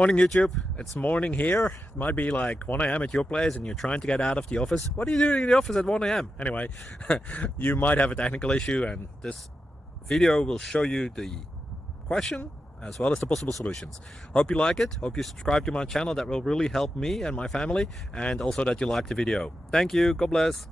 Morning YouTube, it's morning here. It might be like 1 a.m. at your place and you're trying to get out of the office. What are you doing in the office at 1 a.m.? Anyway, you might have a technical issue and this video will show you the question as well as the possible solutions. Hope you like it, hope you subscribe to my channel. That will really help me and my family, and also that you like the video. Thank you, God bless.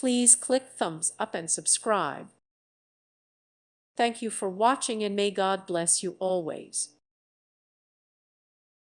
Please click thumbs up and subscribe. Thank you for watching, and may God bless you always.